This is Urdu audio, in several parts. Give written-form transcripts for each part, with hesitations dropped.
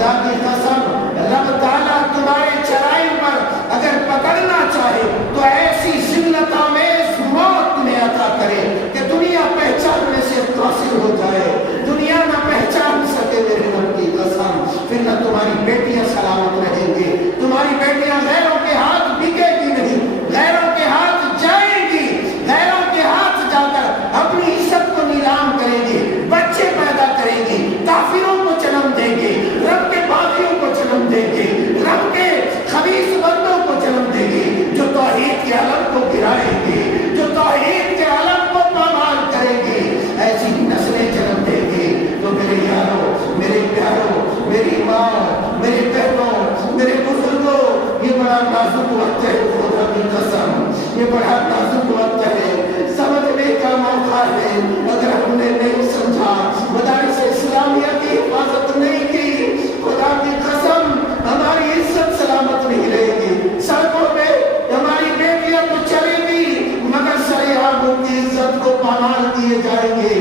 خدا کی قسم رب تعالیٰ تمہارے چرائم پر اگر پکڑنا چاہے تو ایسی ذلت آمیز موت میں عطا کرے کہ دنیا پہچاننے سے قاصر ہو جائے، دنیا نہ پہچان سکے میرے رب کی قسم. پھر نہ تمہاری بیٹیاں سلامت رہیں گی، تمہاری بیٹیاں غیروں کے ہاتھ بکے گی نہیں، غیروں کے ہاتھ جائیں گی، غیروں کے ہاتھ جا کر اپنی عزت کو نیلام کریں گی، بچے پیدا کریں گی، کافروں کو جنم دیں گی، رب کے باغیوں کو جنم دیں گی، رب کے خبیث بندوں کو جنم دیں گی، جو توحید کے علم کو گرائیں گی، جو توحید کے علم کو پامال کریں گی. ایسی نسلیں جنم دیں گی. تو میرے یاروں، میرے پیاروں، میری ماں، میرے بہنوں، میرے بزرگوں، یہ بڑا نازک وقت ہے. خدا کی قسم یہ بڑا نازک وقت ہے، سمجھنے کا موقع ہے. اگر ہم نے نہیں سمجھا، مدارس اسلامیہ کی حفاظت نہیں کی، خدا کی قسم ہماری عزت سلامت نہیں رہے گی. سڑکوں پہ ہماری بیٹیاں تو چلیں گی مگر سیاحوں کی عزت کو پامال کیے جائیں گے.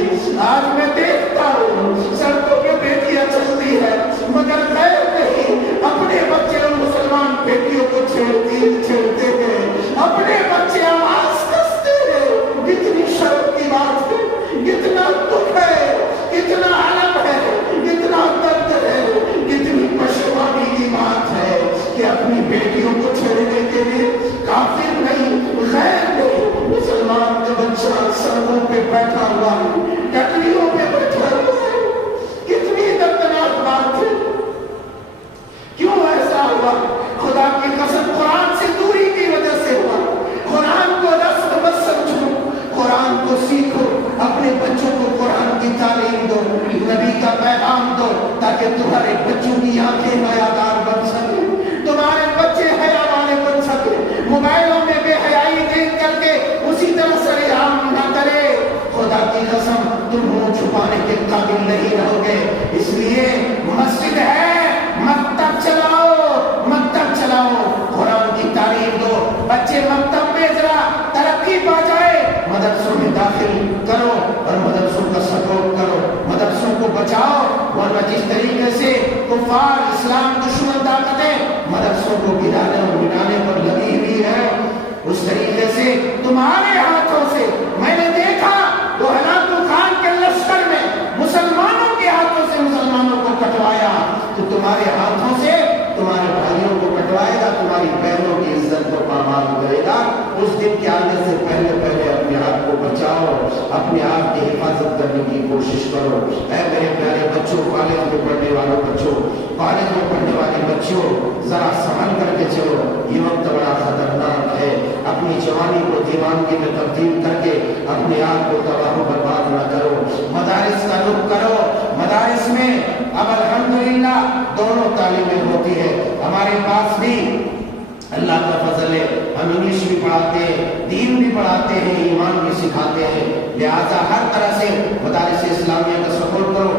آج میں دیکھتا ہوں سڑکوں پہ بیٹیاں چلتی ہے مگر غیر نہیں، اپنے بچے اور مسلمان بیٹیوں کو چھیڑتے ہیں، اپنے بچے آواز کستے ہیں. کتنی شرم کی بات ہے، کتنا دکھ ہے، کتنا علم ہے، کتنا درد ہے، کتنی پشیمانی کی بات ہے کہ اپنی بیٹیوں کو چھیڑنے کے لیے کافر نہیں، غیر نہیں، مسلمان کا بچہ سڑکوں پہ بیٹھا ہوا ہے، ٹٹریوں پہ بیٹھا ہوا ہے. کتنی دردناک بات ہے. کیوں ایسا ہوا؟ خدا کی قسم قرآن سے دوری کی وجہ سے ہوا. قرآن کو رسم مت سمجھو، قرآن کو سیکھو، اپنے بچوں کو قرآن کی تعلیم دو، نبی کا پیغام دو تاکہ تمہارے بچوں کی آنکھیں حیادار بن سکیں، تمہارے بچے حیا والے بن سکیں، موبائلوں میں بے حیائی دیکھ کر کے اسی طرح سے عام نہ کرے. خدا کی قسم تم منہ چھپانے کے قابل نہیں رہو گے. اس لیے مسجد ہے، مکتب چلاؤ، مکتب چلاؤ، قرآن کی تعلیم دو. بچے مکتب میں ذرا ترقی پا جائے، مدرسوں میں داخل کرو اور مدرسوں کا سپورٹ کرو، مدرسوں کو بچاؤ. ورنہ جس طریقے سے کفار اسلام دشمن طاقتیں مدرسوں کو گرانے اور مٹانے پر لگی ہوئی ہے، اس طریقے سے تمہارے ہاتھوں سے میں نے دیکھا وہ ہلاکو خان کے لشکر میں مسلمانوں کے ہاتھوں سے مسلمانوں کو کٹوایا، تو تمہارے ہاتھوں سے تمہارے بھائیوں کو کٹوائے گا، تمہاری بہنوں کی عزت کو پامال کرے گا. اس دن کے آنے سے پہلے اپنے آپ کو بچاؤ، اپنے آپ کی حفاظت کرنے کی کوشش کرو. اے میرے پیارے بچوں، کالج میں پڑھنے والوں بچوں، کالج میں پڑھنے والے بچوں، ذرا سنبھل کر کے چلو. یہ وقت بڑا خطرناک ہے. اپنی جوانی کو دیوانگی میں تبدیل کر کے اپنے آپ کو تباہ و برباد نہ کرو. مدارس کا رخ کرو. مدارس میں اب الحمدللہ دونوں تعلیمیں ہوتی ہے. ہمارے پاس بھی اللہ کا فضل ہے، ہم انگلش بھی پڑھاتے ہیں، دین بھی پڑھاتے ہیں، ایمان بھی سکھاتے ہیں. لہذا ہر طرح سے مدارس اسلامیہ کا سپورٹ کرو.